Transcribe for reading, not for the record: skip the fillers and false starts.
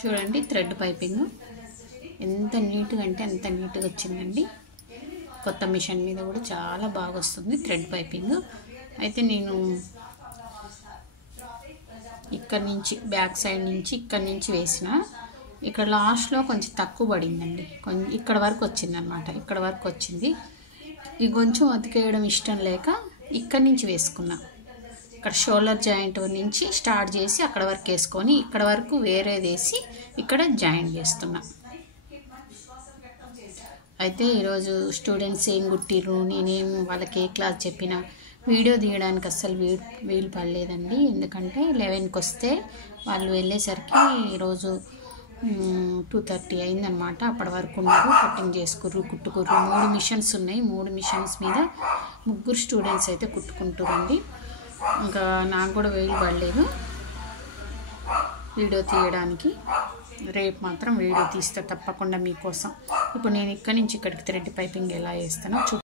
చూడండి thread piping ఎంత నీట్గా అంటే అంత నీట్గా వచ్చిందండి. కొత్త మిషన్ మీద కూడా చాలా బాగా వస్తుంది థ్రెడ్ పైపింగ్. అయితే నేను ఇక్కడ నుంచి బ్యాక్ సైడ్ నుంచి ఇక్కడ నుంచి వేసిన, ఇక్కడ లాస్ట్లో కొంచెం తక్కువ పడిందండి, కొంచెం ఇక్కడ వరకు వచ్చింది అనమాట. ఇక్కడ వరకు వచ్చింది. ఇది కొంచెం అతికేయడం ఇష్టం లేక ఇక్కడ నుంచి వేసుకున్నా. ఇక్కడ షోల్డర్ జాయింట్ నుంచి స్టార్ట్ చేసి అక్కడ వరకు వేసుకొని ఇక్కడ వరకు వేరేది వేసి ఇక్కడ జాయింట్ చేస్తున్నా. అయితే ఈరోజు స్టూడెంట్స్ ఏం కుట్టిర్రు, నేనేం వాళ్ళకి ఏ క్లాస్ చెప్పినా వీడియో తీయడానికి అస్సలు వీలు పడలేదండి. ఎందుకంటే 11కి వస్తే వాళ్ళు వెళ్ళేసరికి ఈరోజు 2:30 అయిందనమాట. అప్పటి వరకు ఉన్నారు, కటింగ్ చేసుకుర్రు, కుట్టుకుర్రు. 3 మిషన్స్ ఉన్నాయి. 3 మిషన్స్ మీద 3 స్టూడెంట్స్ అయితే కుట్టుకుంటారండి. ఇంకా నాకు కూడా వీలు పడలేదు వీడియో తీయడానికి. రేపు మాత్రం వీడియో తీస్తే తప్పకుండా మీకోసం. ఇప్పుడు నేను ఇక్కడి నుంచి ఇక్కడికి థ్రెడ్ పైపింగ్ ఎలా వేస్తానో